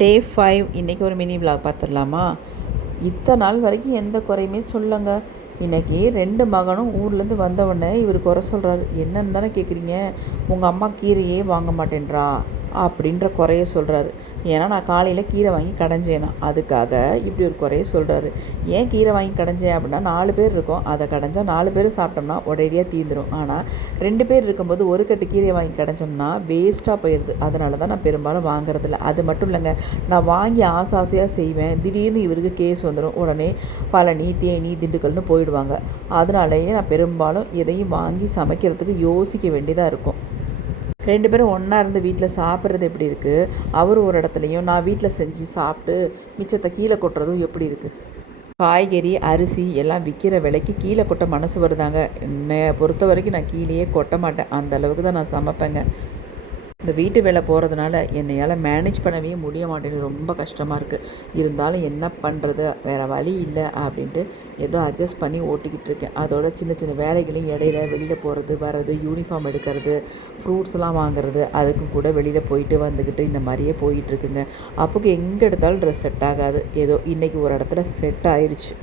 டே 5 இன்றைக்கி ஒரு mini vlog பார்த்துடலாமா. இத்தனை நாள் வரைக்கும் எந்த குறையுமே சொல்லங்க. இன்றைக்கி 2 மகனும் ஊர்லேருந்து வந்தவொடனே இவர் குறை சொல்கிறாரு. என்னன்னு தானே கேட்குறீங்க, உங்கள் அம்மா கீரையே வாங்க மாட்டேன்றா அப்படின்ற குறைய சொல்கிறாரு. ஏன்னா நான் காலையில் கீரை வாங்கி கடைஞ்சேனா, அதுக்காக இப்படி ஒரு குறைய சொல்கிறாரு. ஏன் கீரை வாங்கி கடைஞ்சேன் அப்படின்னா 4 பேர் இருக்கோம், அதை கடைஞ்சா 4 பேர் சாப்பிட்டோம்னா ஒரேடியாக தீந்துடும். ஆனால் 2 பேர் இருக்கும்போது ஒரு கட்டு கீரையை வாங்கி கடைஞ்சோம்னா வேஸ்ட்டாக போயிடுது. அதனால தான் நான் பெரும்பாலும் வாங்குறதில்ல. அது மட்டும் இல்லைங்க, நான் வாங்கி ஆசையாக செய்வேன். திடீர்னு இவருக்கு கேஸ் வந்துடும். உடனே பழனி, தேனி, திண்டுக்கல்னு போயிடுவாங்க. அதனாலேயே நான் பெரும்பாலும் எதையும் வாங்கி சமைக்கிறதுக்கு யோசிக்க வேண்டியதாக இருக்கும். 2 பேரும் ஒன்றா இருந்து வீட்டில் சாப்பிட்றது எப்படி இருக்குது, அவர் ஒரு இடத்துலையும் நான் வீட்டில் செஞ்சு சாப்பிட்டு மிச்சத்தை கீழே கொட்டுறதும் எப்படி இருக்குது. காய்கறி, அரிசி எல்லாம் விற்கிற விலைக்கு கீழே கொட்ட மனசு வருதாங்க. என்னை பொறுத்த வரைக்கும் நான் கீழேயே கொட்ட மாட்டேன். அந்த அளவுக்கு தான் நான் சமைப்பேங்க. இந்த வீட்டு வேலை போகிறதுனால என்னையால் மேனேஜ் பண்ணவே முடிய மாட்டேங்குது. ரொம்ப கஷ்டமாக இருக்குது. இருந்தாலும் என்ன பண்ணுறது, வேறு வழி இல்லை அப்படின்ட்டு ஏதோ அட்ஜஸ்ட் பண்ணி ஓட்டிக்கிட்டு இருக்கேன். அதோட சின்ன சின்ன வேலைகளையும் இடையில வெளியில் போகிறது வர்றது, யூனிஃபார்ம் எடுக்கிறது, ஃப்ரூட்ஸ்லாம் வாங்குறது, அதுக்கும் கூட வெளியில் போயிட்டு வந்துக்கிட்டு இந்த மாதிரியே போயிட்டுருக்குங்க. அப்போக்கு எங்கே எடுத்தாலும் ட்ரெஸ் செட் ஆகாது. ஏதோ இன்றைக்கி ஒரு இடத்துல செட் ஆயிடுச்சு.